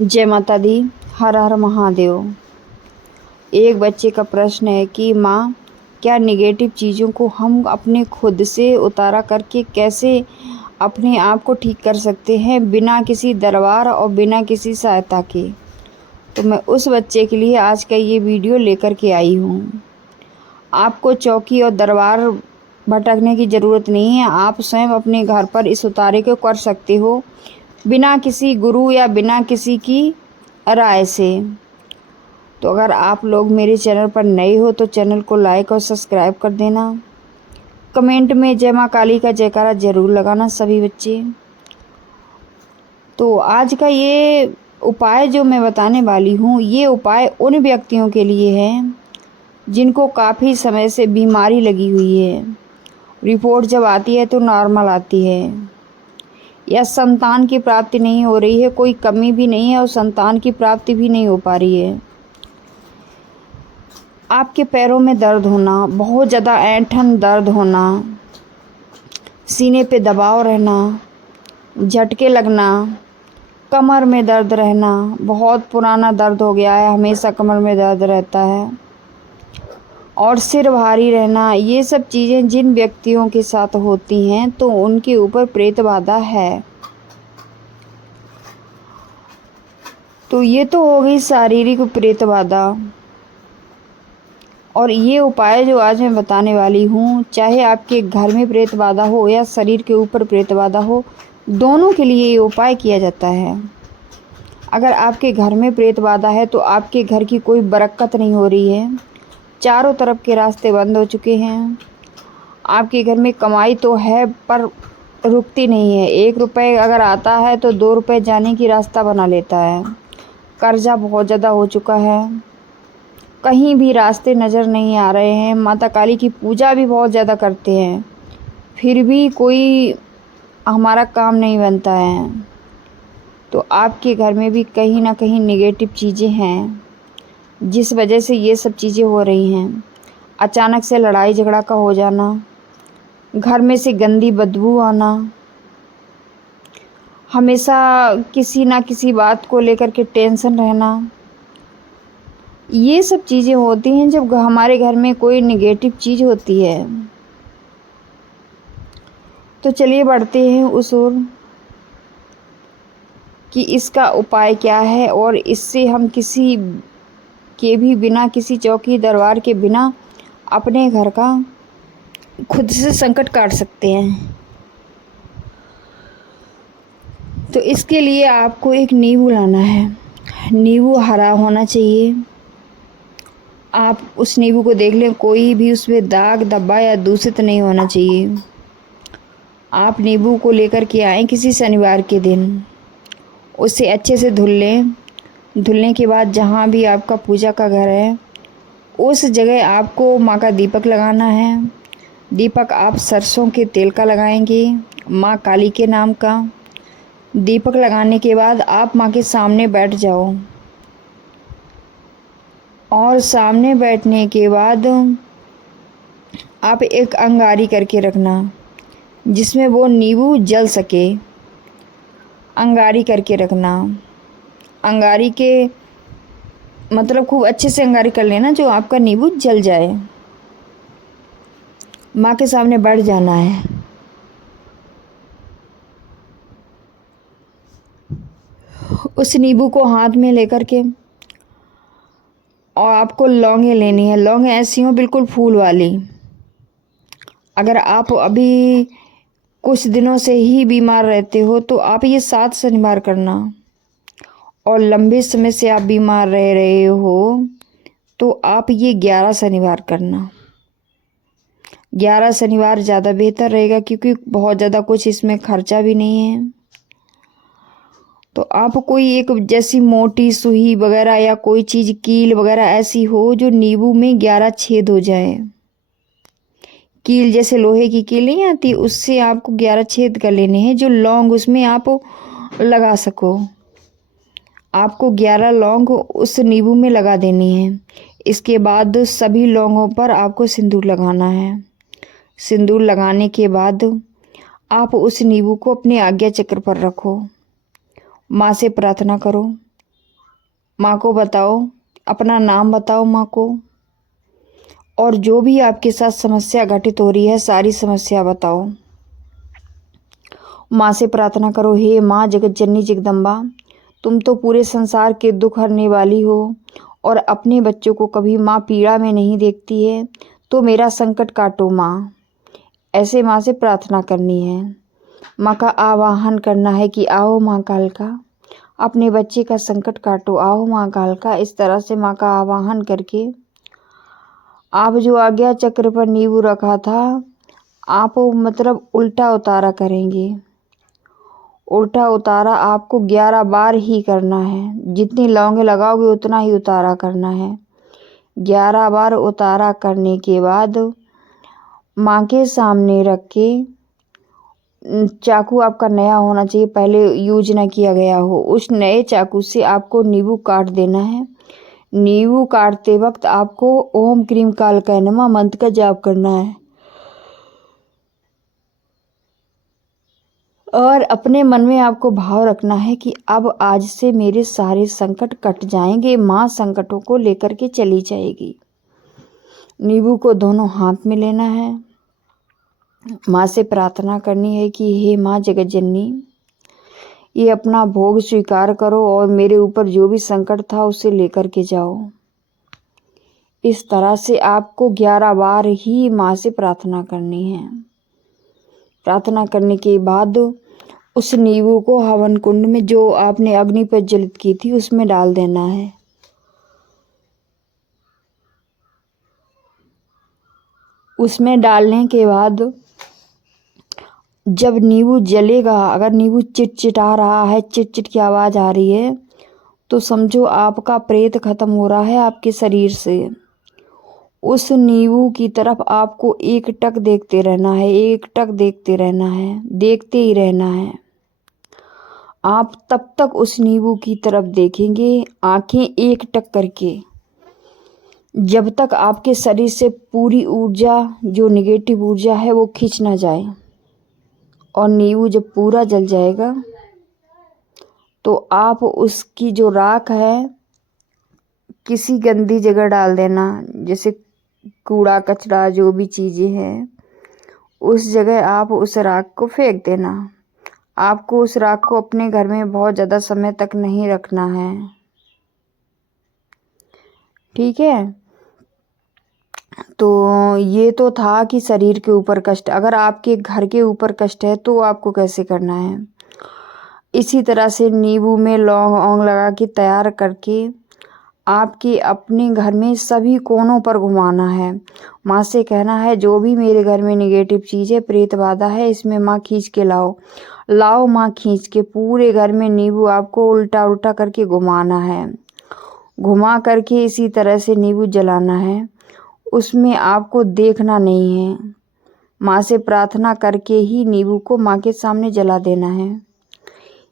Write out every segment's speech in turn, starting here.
जय माता दी। हर हर महादेव। एक बच्चे का प्रश्न है कि माँ, क्या नेगेटिव चीज़ों को हम अपने खुद से उतारा करके कैसे अपने आप को ठीक कर सकते हैं बिना किसी दरबार और बिना किसी सहायता के। तो मैं उस बच्चे के लिए आज का ये वीडियो लेकर के आई हूँ। आपको चौकी और दरबार भटकने की ज़रूरत नहीं है। आप स्वयं अपने घर पर इस उतारे को कर सकते हो बिना किसी गुरु या बिना किसी की राय से। तो अगर आप लोग मेरे चैनल पर नए हो तो चैनल को लाइक और सब्सक्राइब कर देना। कमेंट में जय माँ काली का जयकारा ज़रूर लगाना सभी बच्चे। तो आज का ये उपाय जो मैं बताने वाली हूँ, ये उपाय उन व्यक्तियों के लिए है जिनको काफ़ी समय से बीमारी लगी हुई है। रिपोर्ट जब आती है तो नॉर्मल आती है, या संतान की प्राप्ति नहीं हो रही है, कोई कमी भी नहीं है और संतान की प्राप्ति भी नहीं हो पा रही है। आपके पैरों में दर्द होना, बहुत ज़्यादा ऐंठन दर्द होना, सीने पे दबाव रहना, झटके लगना, कमर में दर्द रहना, बहुत पुराना दर्द हो गया है, हमेशा कमर में दर्द रहता है, और सिर भारी रहना, ये सब चीज़ें जिन व्यक्तियों के साथ होती हैं तो उनके ऊपर प्रेत बाधा है। तो ये तो हो गई शारीरिक प्रेत बाधा। और ये उपाय जो आज मैं बताने वाली हूँ, चाहे आपके घर में प्रेत बाधा हो या शरीर के ऊपर प्रेत बाधा हो, दोनों के लिए ये उपाय किया जाता है। अगर आपके घर में प्रेत बाधा है तो आपके घर की कोई बरकत नहीं हो रही है, चारों तरफ के रास्ते बंद हो चुके हैं, आपके घर में कमाई तो है पर रुकती नहीं है, 1 रुपये अगर आता है तो 2 रुपये जाने की रास्ता बना लेता है, कर्जा बहुत ज़्यादा हो चुका है, कहीं भी रास्ते नज़र नहीं आ रहे हैं, माता काली की पूजा भी बहुत ज़्यादा करते हैं फिर भी कोई हमारा काम नहीं बनता है। तो आपके घर में भी कहीं ना कहीं नेगेटिव चीज़ें हैं जिस वजह से ये सब चीज़ें हो रही हैं। अचानक से लड़ाई झगड़ा का हो जाना, घर में से गंदी बदबू आना, हमेशा किसी ना किसी बात को लेकर के टेंशन रहना, ये सब चीज़ें होती हैं जब हमारे घर में कोई नेगेटिव चीज़ होती है। तो चलिए बढ़ते हैं उस ओर कि इसका उपाय क्या है और इससे हम किसी के भी बिना, किसी चौकी दरबार के बिना अपने घर का खुद से संकट काट सकते हैं। तो इसके लिए आपको एक नींबू लाना है। नींबू हरा होना चाहिए। आप उस नींबू को देख लें, कोई भी उसमें दाग धब्बा या दूषित नहीं होना चाहिए। आप नींबू को लेकर के आएँ किसी शनिवार के दिन, उसे अच्छे से धुल लें। धुलने के बाद जहाँ भी आपका पूजा का घर है उस जगह आपको माँ का दीपक लगाना है। दीपक आप सरसों के तेल का लगाएंगे, माँ काली के नाम का। दीपक लगाने के बाद आप माँ के सामने बैठ जाओ, और सामने बैठने के बाद आप एक अंगारी करके रखना जिसमें वो नींबू जल सके। अंगारी करके रखना, अंगारी के मतलब खूब अच्छे से अंगारी कर लेना जो आपका नींबू जल जाए। माँ के सामने बैठ जाना है। उस नींबू को हाथ में लेकर के, और आपको लौंगे लेनी है। लौंगे ऐसी हो बिल्कुल फूल वाली। अगर आप अभी कुछ दिनों से ही बीमार रहते हो तो आप ये 7 शनिवार करना, और लंबे समय से आप बीमार रह रहे हो तो आप ये 11 शनिवार करना। 11 शनिवार ज़्यादा बेहतर रहेगा क्योंकि बहुत ज़्यादा कुछ इसमें खर्चा भी नहीं है। तो आप कोई एक जैसी मोटी सुई वगैरह या कोई चीज़, कील वगैरह ऐसी हो जो नींबू में 11 छेद हो जाए। कील जैसे लोहे की कील नहीं आती, उससे आपको 11 छेद कर लेने हैं जो लौंग उसमें आप लगा सको। आपको 11 लौंग उस नींबू में लगा देनी है। इसके बाद सभी लौंगों पर आपको सिंदूर लगाना है। सिंदूर लगाने के बाद आप उस नींबू को अपने आज्ञा चक्र पर रखो, माँ से प्रार्थना करो माँ को बताओ, अपना नाम बताओ माँ को, और जो भी आपके साथ समस्या घटित हो रही है सारी समस्या बताओ। माँ से प्रार्थना करो, हे माँ जगत जननी जगदम्बा, तुम तो पूरे संसार के दुख हरने वाली हो और अपने बच्चों को कभी माँ पीड़ा में नहीं देखती है, तो मेरा संकट काटो माँ। ऐसे माँ से प्रार्थना करनी है। माँ का आवाहन करना है कि आओ माँ कालका, अपने बच्चे का संकट काटो, आओ माँ कालका। इस तरह से माँ का आवाहन करके आप जो आज्ञा चक्र पर नींबू रखा था, आप मतलब उल्टा उतारा करेंगे। उल्टा उतारा आपको 11 बार ही करना है। जितनी लौंगे लगाओगे उतना ही उतारा करना है। 11 बार उतारा करने के बाद माँ के सामने रख के, चाकू आपका नया होना चाहिए, पहले यूज ना किया गया हो। उस नए चाकू से आपको नींबू काट देना है। नींबू काटते वक्त आपको ओम क्रीम कालका नमः मंत्र का जाप करना है और अपने मन में आपको भाव रखना है कि अब आज से मेरे सारे संकट कट जाएंगे। माँ संकटों को लेकर के चली जाएगी। नींबू को दोनों हाथ में लेना है। माँ से प्रार्थना करनी है कि हे माँ जगत जननी, ये अपना भोग स्वीकार करो और मेरे ऊपर जो भी संकट था उसे लेकर के जाओ। इस तरह से आपको 11 बार ही माँ से प्रार्थना करनी है। प्रार्थना करने के बाद उस नींबू को हवन कुंड में जो आपने अग्नि पर ज्वलित की थी उसमें डाल देना है। उसमें डालने के बाद जब नींबू जलेगा, अगर नींबू चिटचिटा रहा है, चिटचिट की आवाज़ आ रही है, तो समझो आपका प्रेत खत्म हो रहा है आपके शरीर से। उस नींबू की तरफ आपको एकटक देखते रहना है, एकटक देखते रहना है, देखते ही रहना है। आप तब तक उस नींबू की तरफ देखेंगे आंखें एकटक करके, जब तक आपके शरीर से पूरी ऊर्जा, जो नेगेटिव ऊर्जा है, वो खींच ना जाए। और नींबू जब पूरा जल जाएगा तो आप उसकी जो राख है किसी गंदी जगह डाल देना, जैसे कूड़ा कचरा जो भी चीज़ें हैं, उस जगह आप उस राख को फेंक देना। आपको उस राख को अपने घर में बहुत ज़्यादा समय तक नहीं रखना है, ठीक है। तो ये तो था कि शरीर के ऊपर कष्ट। अगर आपके घर के ऊपर कष्ट है तो आपको कैसे करना है। इसी तरह से नींबू में लौंग ओंग लगा के तैयार करके आपके अपने घर में सभी कोनों पर घुमाना है। माँ से कहना है जो भी मेरे घर में नेगेटिव चीज़ है, प्रेत बाधा है, इसमें माँ खींच के लाओ, लाओ माँ खींच के। पूरे घर में नींबू आपको उल्टा उल्टा करके घुमाना है। घुमा करके इसी तरह से नींबू जलाना है। उसमें आपको देखना नहीं है। माँ से प्रार्थना करके ही नींबू को माँ के सामने जला देना है।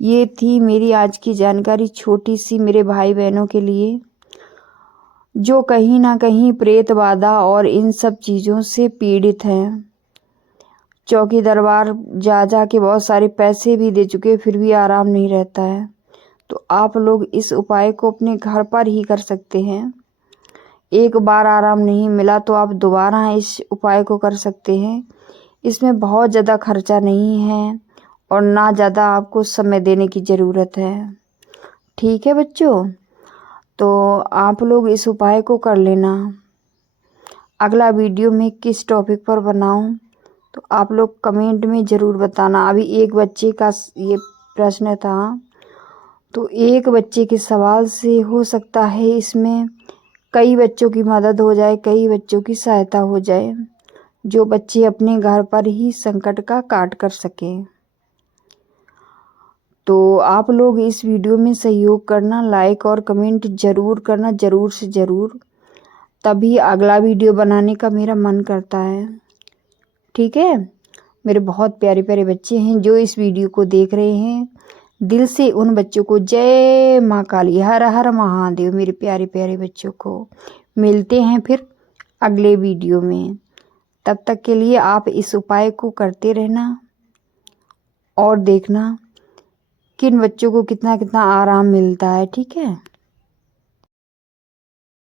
ये थी मेरी आज की जानकारी, छोटी सी, मेरे भाई बहनों के लिए जो कहीं ना कहीं प्रेत बाधा और इन सब चीज़ों से पीड़ित हैं। चौकी दरबार जा के बहुत सारे पैसे भी दे चुके, फिर भी आराम नहीं रहता है। तो आप लोग इस उपाय को अपने घर पर ही कर सकते हैं। एक बार आराम नहीं मिला तो आप दोबारा इस उपाय को कर सकते हैं। इसमें बहुत ज़्यादा खर्चा नहीं है और ना ज़्यादा आपको समय देने की ज़रूरत है, ठीक है बच्चों। तो आप लोग इस उपाय को कर लेना। अगला वीडियो मैं किस टॉपिक पर बनाऊं तो आप लोग कमेंट में ज़रूर बताना। अभी एक बच्चे का ये प्रश्न था, तो एक बच्चे के सवाल से हो सकता है इसमें कई बच्चों की मदद हो जाए, कई बच्चों की सहायता हो जाए, जो बच्चे अपने घर पर ही संकट का काट कर सकें। तो आप लोग इस वीडियो में सहयोग करना, लाइक और कमेंट ज़रूर करना, ज़रूर से ज़रूर, तभी अगला वीडियो बनाने का मेरा मन करता है, ठीक है। मेरे बहुत प्यारे प्यारे बच्चे हैं जो इस वीडियो को देख रहे हैं, दिल से उन बच्चों को जय माँ काली, हर हर महादेव। मेरे प्यारे प्यारे बच्चों को मिलते हैं फिर अगले वीडियो में। तब तक के लिए आप इस उपाय को करते रहना और देखना किन बच्चों को कितना कितना आराम मिलता है, ठीक है।